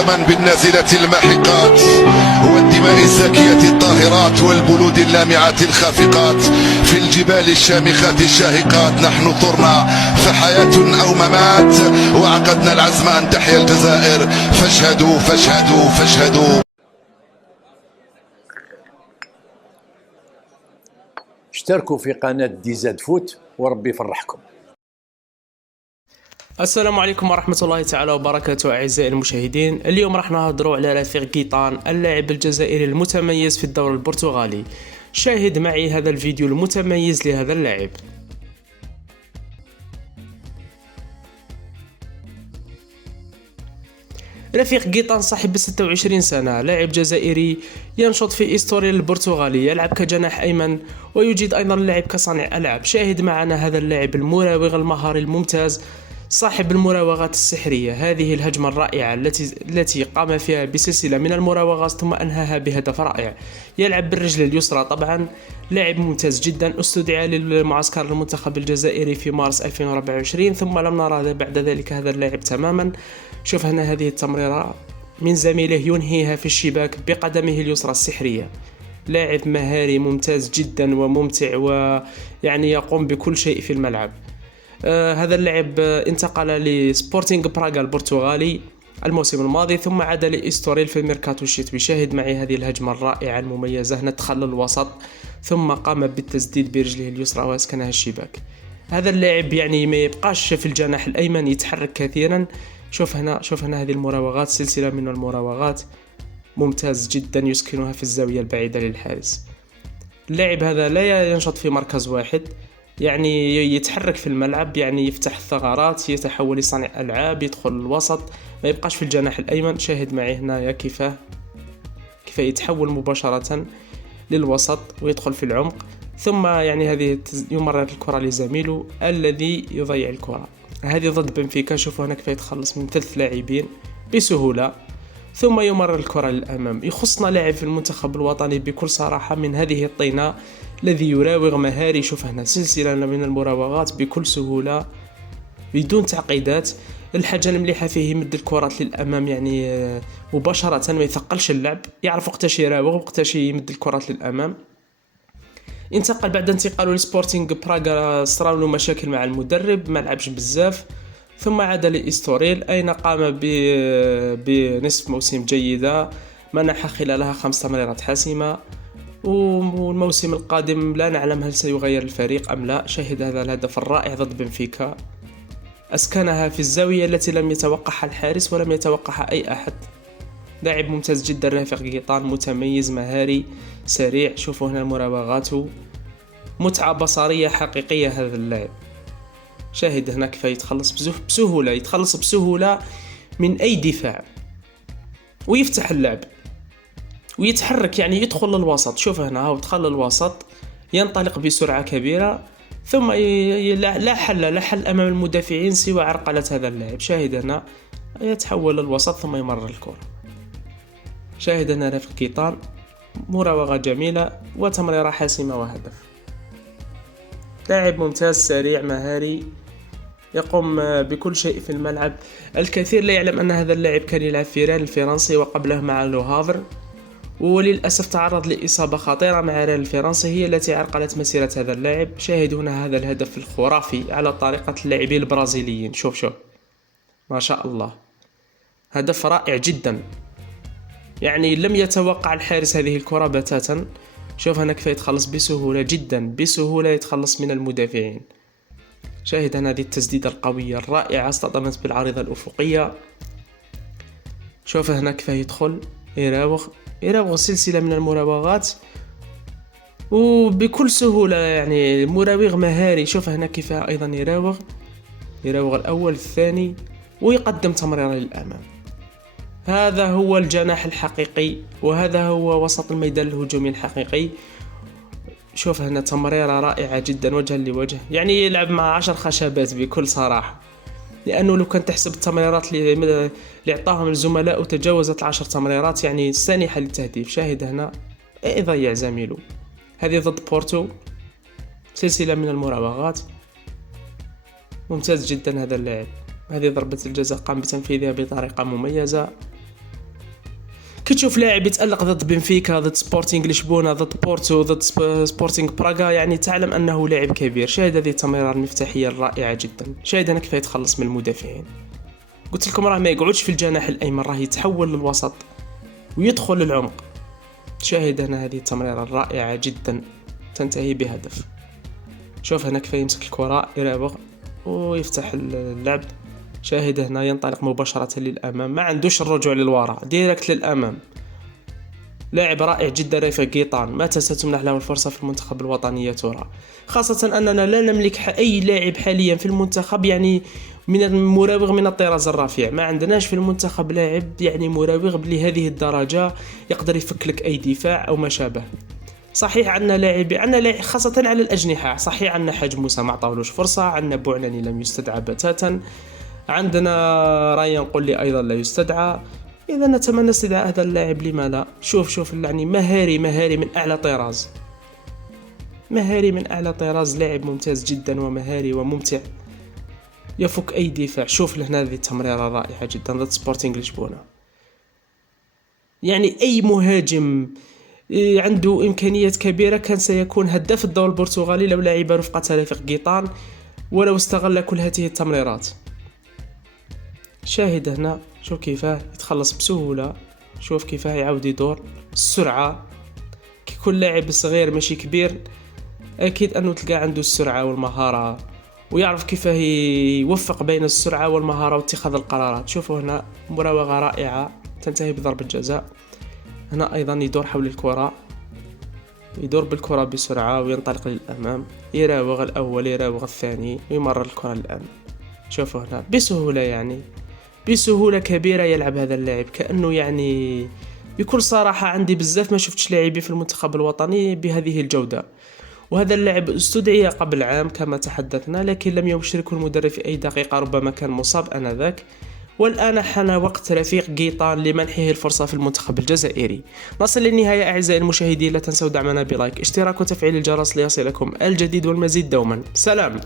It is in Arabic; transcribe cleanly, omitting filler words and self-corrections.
الثمن بالنازلة الماحقات والدماء الزاكية الطاهرات والبلود اللامعات الخافقات في الجبال الشامخات الشاهقات. نحن ثرنا فحياة أو ممات، وعقدنا العزم أن تحيا الجزائر. فاشهدوا فاشهدوا فاشهدوا. اشتركوا في قناة دي زاد فوت وربي يفرحكم. السلام عليكم ورحمة الله تعالى وبركاته أعزائي المشاهدين. اليوم راح نهضروا على رفيق قيطان اللاعب الجزائري المتميز في الدوري البرتغالي. شاهد معي هذا الفيديو المتميز لهذا اللاعب. رفيق قيطان صاحب 26 سنة، لاعب جزائري ينشط في إستوريال البرتغالي، يلعب كجناح أيمن ويجيد أيضا اللعب كصانع ألعاب. شاهد معنا هذا اللاعب المراوغ المهاري الممتاز صاحب المراوغات السحرية. هذه الهجمة الرائعة التي قام فيها بسلسلة من المراوغات ثم أنهاها بهدف رائع. يلعب بالرجل اليسرى طبعا، لاعب ممتاز جدا. استدعى للمعسكر المنتخب الجزائري في مارس 2024 ثم لم نرى بعد ذلك هذا اللاعب تماما. شوف هنا هذه التمريرة من زميله ينهيها في الشباك بقدمه اليسرى السحرية. لاعب مهاري ممتاز جدا وممتع، ويعني يقوم بكل شيء في الملعب. هذا اللاعب انتقل لسبورتينغ براغا البرتغالي الموسم الماضي ثم عاد لإستوريل في الميركاتو الشتوي. شاهد معي هذه الهجمة الرائعة المميزة، ندخل الوسط ثم قام بالتسديد برجله اليسرى واسكنها الشباك. هذا اللاعب يعني ما يبقاش في الجناح الأيمن، يتحرك كثيرا. شوف هنا هذه المراوغات، سلسلة من المراوغات ممتاز جدا، يسكنها في الزاوية البعيدة للحارس. اللاعب هذا لا ينشط في مركز واحد، يعني يتحرك في الملعب، يعني يفتح الثغرات، يتحول لصانع ألعاب، يدخل الوسط، ما يبقاش في الجناح الأيمن. شاهد معي هنا كيف يتحول مباشرة للوسط ويدخل في العمق، ثم يعني هذه يمرر الكرة لزميله الذي يضيع الكرة. هذه ضد بنفيكا. شوفوا هنا كيف يتخلص من 3 لاعبين بسهولة ثم يمرر الكرة للأمام. يخصنا لاعب في المنتخب الوطني بكل صراحة من هذه الطينة الذي يراوغ مهاري. شوف هنا سلسلة من المراوغات بكل سهولة بدون تعقيدات. الحاجة المليحة فيه يمد الكرات للأمام يعني مباشرة، ما يثقلش اللعب، يعرف وقتاش يراوغ وقتاش يمد الكرات للأمام. انتقل بعد انتقاله لسبورتينغ براغا، صراو له مشاكل مع المدرب، ما لعبش بزاف، ثم عاد لإستوريل أين قام بنصف موسم جيدة منح خلالها 5 تمريرات حاسمة. والموسم القادم لا نعلم هل سيغير الفريق أم لا. شاهد هذا الهدف الرائع ضد بنفيكا، أسكنها في الزاوية التي لم يتوقعها الحارس ولم يتوقعها أي أحد. لاعب ممتاز جدا رفيق قيطان، متميز مهاري سريع. شوفوا هنا مراوغاته، متعة بصرية حقيقية هذا اللاعب. شاهد هنا كيف يتخلص بسهولة، يتخلص بسهولة من أي دفاع ويفتح اللعب ويتحرك، يعني يدخل للوسط. شوف هنا هو دخل للوسط، ينطلق بسرعة كبيرة ثم لا حل أمام المدافعين سوى عرقلة هذا اللاعب. شاهد هنا يتحول للوسط ثم يمرر الكرة. شاهد هنا رفيق قيطان، مراوغة جميلة وتمريرة حاسمة وهدف. لاعب ممتاز سريع مهاري، يقوم بكل شيء في الملعب. الكثير لا يعلم أن هذا اللاعب كان يلعب في ريال الفرنسي وقبله مع لو هافر، وللأسف تعرض لإصابة خطيرة مع ريال الفرنسي هي التي عرقلت مسيرة هذا اللاعب. شاهد هنا هذا الهدف الخرافي على طريقة اللاعبين البرازيليين. شوف ما شاء الله، هدف رائع جدا، يعني لم يتوقع الحارس هذه الكرة بتاتا. شوف هنا كيف يتخلص بسهولة جدا، بسهولة يتخلص من المدافعين. شاهد هنا هذه التسديدة القوية الرائعة، اصطدمت بالعارضة الأفقية. شوف هنا كيف يدخل يراوغ سلسلة من المراوغات وبكل سهولة، يعني مراوغ مهاري. شوف هنا كيف أيضا يراوغ الأول الثاني ويقدم تمريرة للأمام. هذا هو الجناح الحقيقي وهذا هو وسط الميدان الهجومي الحقيقي. شوف هنا تمريرة رائعة جدا وجها لوجه، يعني يلعب مع 10 خشبات بكل صراحة، لأنه لو كان تحسب التمريرات اللي اعطاهم الزملاء وتجاوزت 10 تمريرات يعني سانحة للتهديف. شاهد هنا يضيع زميله. هذه ضد بورتو، سلسلة من المراوغات، ممتاز جدا هذا اللاعب. هذه ضربة الجزاء قام بتنفيذها بطريقة مميزة. كي تشوف لاعب يتألق ضد بنفيكا، ضد سبورتينغ لشبونة، ضد بورتو، ضد سبورتينغ براغا، يعني تعلم أنه لاعب كبير. شاهد هذه التمريرة المفتاحية الرائعة جدا. شاهد هنا كيف يتخلص من المدافعين. قلت لكم راه ما يقعدش في الجناح الأيمن، راه يتحول للوسط ويدخل للعمق. شاهد هنا هذه التمريرة الرائعة جدا تنتهي بهدف. شوف هنا كيف يمسك الكرة، يراوغ ويفتح اللعب. شاهد هنا ينطلق مباشرة للأمام، ما عندوش الرجوع للوراء، ديريكت للأمام. لاعب رائع جدا رفيق قيطان. متى ستمنح له الفرصة في المنتخب الوطني يا ترى؟ خاصة أننا لا نملك أي لاعب حاليا في المنتخب يعني من المراوغ من الطراز الرفيع. ما عندناش في المنتخب لاعب يعني مراوغ لهذه الدرجة يقدر يفك لك أي دفاع أو ما شابه. صحيح عندنا لاعب خاصة على الأجنحة. صحيح عندنا حاج موسى ما عطاولوش فرصة، عندنا بوعناني لم يستدعى بتاتا، عندنا رايان قولي أيضا لا يستدعى. إذا نتمنى استدعاء هذا اللاعب، لما لا؟ شوف يعني مهاري من أعلى طراز، مهاري من أعلى طراز، لاعب ممتاز جدا ومهاري وممتع يفك أي دفاع. شوف لهنا هذه التمريرة رائعة جدا ضد سبورتينغ لشبونة. يعني أي مهاجم عنده إمكانيات كبيرة كان سيكون هداف الدوري البرتغالي لو لعب رفقة رفيق قيطان ولو استغل كل هذه التمريرات. شاهد هنا شوف كيفاه يتخلص بسهولة، شوف كيفاه يعاود يدور، السرعة. كي كل لاعب صغير ماشي كبير أكيد أنه تلقى عنده السرعة والمهارة، ويعرف كيفاه يوفق بين السرعة والمهارة واتخاذ القرارات. شوفوا هنا مراوغة رائعة تنتهي بضربة جزاء. هنا أيضا يدور حول الكرة، يدور بالكرة بسرعة وينطلق للأمام، يراوغ الأول يراوغ الثاني ويمرر الكرة للأمام. شوفوا هنا بسهولة، يعني بسهولة كبيرة يلعب هذا اللاعب. كأنه يعني بكل صراحة عندي بزاف ما شفتش لاعبي في المنتخب الوطني بهذه الجودة. وهذا اللاعب استدعي قبل عام كما تحدثنا، لكن لم يشركه المدرب في أي دقيقة، ربما كان مصاب آنذاك. والآن حان وقت رفيق قيطان لمنحه الفرصة في المنتخب الجزائري. نصل للنهاية أعزائي المشاهدين، لا تنسوا دعمنا بلايك، اشتراك وتفعيل الجرس ليصلكم الجديد والمزيد دوما. سلام.